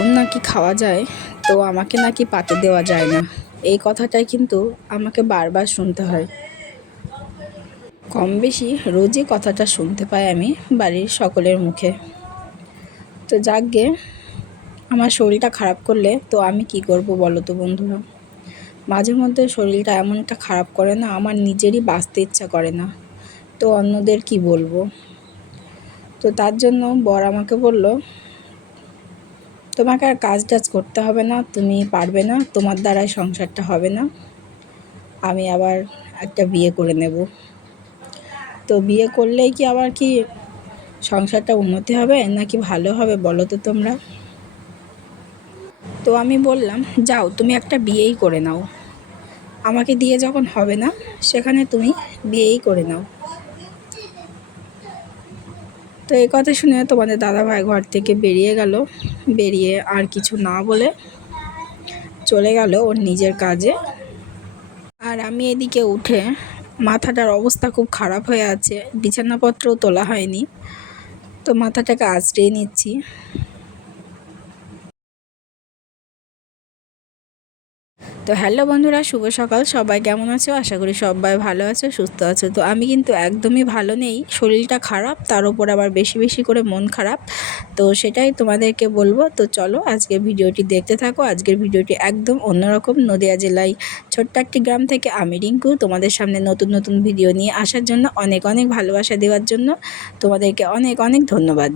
বেগুন নাকি খাওয়া যায়, তো আমাকে নাকি পাতে দেওয়া যায় না। এই কথাটাই কিন্তু আমাকে বারবার শুনতে হয়। কম বেশি রোজই কথাটা শুনতে পাই আমি বাড়ির সকলের মুখে। তো যাকগে, আমার শরীরটা খারাপ করলে তো আমি কি করব বলো তো বন্ধুরা? মাঝে মধ্যে শরীরটা এমনটা খারাপ করে না, আমার নিজেরই বাঁচতে ইচ্ছা করে না। তো অন্যদের কি বলব? তো তার জন্য বর আমাকে বলল তোমাকে আর কাজ টাজ করতে হবে না, তুমি পারবে না, তোমার দ্বারাই সংসারটা হবে না। আমি আবার একটা বিয়ে করে নেব। তো বিয়ে করলেই কি আবার কি সংসারটা উন্নতি হবে, নাকি ভালো হবে বলো তো তোমরা? তো আমি বললাম, যাও, তুমি একটা বিয়েই করে নাও। আমাকে দিয়ে যখন হবে না, সেখানে তুমি বিয়েই করে নাও। তো এই কথা শুনে তোমাদের দাদাভাই ঘর থেকে বেরিয়ে গেল। বেরিয়ে আর কিছু না বলে চলে গেল ওর নিজের কাজে। আর আমি এদিকে উঠে মাথাটার অবস্থা খুব খারাপ হয়ে আছে। বিছানাপত্রও তোলা হয়নি। তো মাথাটাকে আশ্রয় নিচ্ছি। তো হ্যালো বন্ধুরা, শুভ সকাল। সবাই কেমন আছো? আশা করি সবাই ভালো আছো, সুস্থ আছো। তো আমি কিন্তু একদমই ভালো নেই। শরীরটা খারাপ, তার উপর আবার বেশি বেশি করে মন খারাপ। তো সেটাই তোমাদেরকে বলব। তো চলো আজকে ভিডিওটি দেখতে থাকো। আজকের ভিডিওটি একদম অন্যরকম। নদিয়া জেলায় ছোট্ট একটি গ্রাম থেকে আমি রিঙ্কু, তোমাদের সামনে নতুন নতুন ভিডিও নিয়ে আসার জন্য, অনেক অনেক ভালোবাসা দেওয়ার জন্য তোমাদেরকে অনেক অনেক ধন্যবাদ।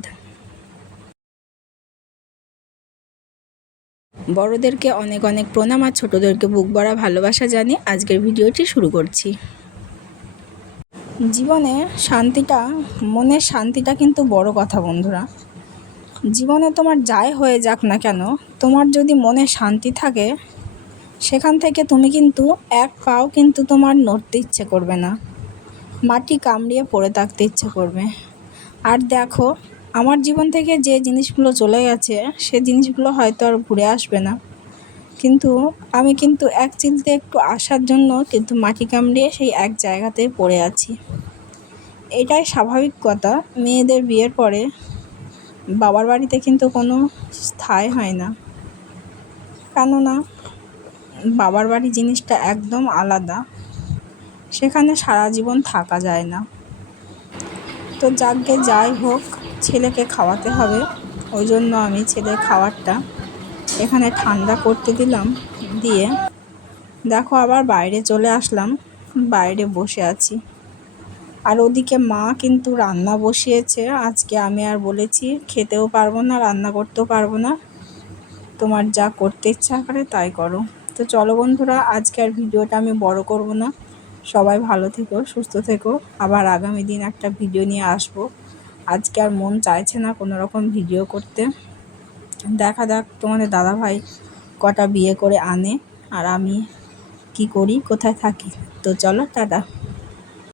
বড়োদেরকে অনেক অনেক প্রণাম আর ছোটোদেরকে বুক ভরা ভালোবাসা জানিয়ে আজকের ভিডিওটি শুরু করছি। জীবনে শান্তিটা, মনের শান্তিটা কিন্তু বড় কথা বন্ধুরা। জীবনে তোমার যাই হয়ে যাক না কেন, তোমার যদি মনে শান্তি থাকে, সেখান থেকে তুমি কিন্তু এক পাও কিন্তু তোমার নড়তে ইচ্ছে করবে না। মাটি কামড়িয়ে পড়ে থাকতে ইচ্ছে করবে। আর দেখো আমার জীবন থেকে যে জিনিসগুলো চলে গেছে, সে জিনিসগুলো হয়তো আর ঘুরে আসবে না। কিন্তু আমি কিন্তু এক চিলতে একটু আসার জন্য কিন্তু মাটি কামড়িয়ে সেই এক জায়গাতেই পড়ে আছি। এটাই স্বাভাবিক কথা, মেয়েদের বিয়ের পরে বাবার বাড়িতে কিন্তু কোনো স্থায় হয় না। কেননা বাবার বাড়ি জিনিসটা একদম আলাদা, সেখানে সারা জীবন থাকা যায় না। তো যাকে যাই হোক ছেলেকে খাওয়াতে হবে। ওই জন্য আমি ছেলের খাবারটা এখানে ঠান্ডা করতে দিলাম, দিয়ে দেখো আবার বাইরে চলে আসলাম, বাইরে বসে আছি। আর ওদিকে মা কিন্তু রান্না বসিয়েছে, আজকে আমি আর বলেছি খেতেও পারব না, রান্না করতেও পারব না। তোমার যা করতে ইচ্ছা করে তাই করো। তো চলো বন্ধুরা, আজকে আর ভিডিওটা আমি বড় করব না। সবাই ভালো থেকো, সুস্থ থেকো। আবার আগামী দিন একটা ভিডিও নিয়ে আসব। আজকে আর মন চাইছে না কোনো রকম ভিডিও করতে। দেখা যাক তোমাদের দাদাভাই কটা বিয়ে করে আনে আর আমি কি করি, কোথায় থাকি। তো চলো, টাটা।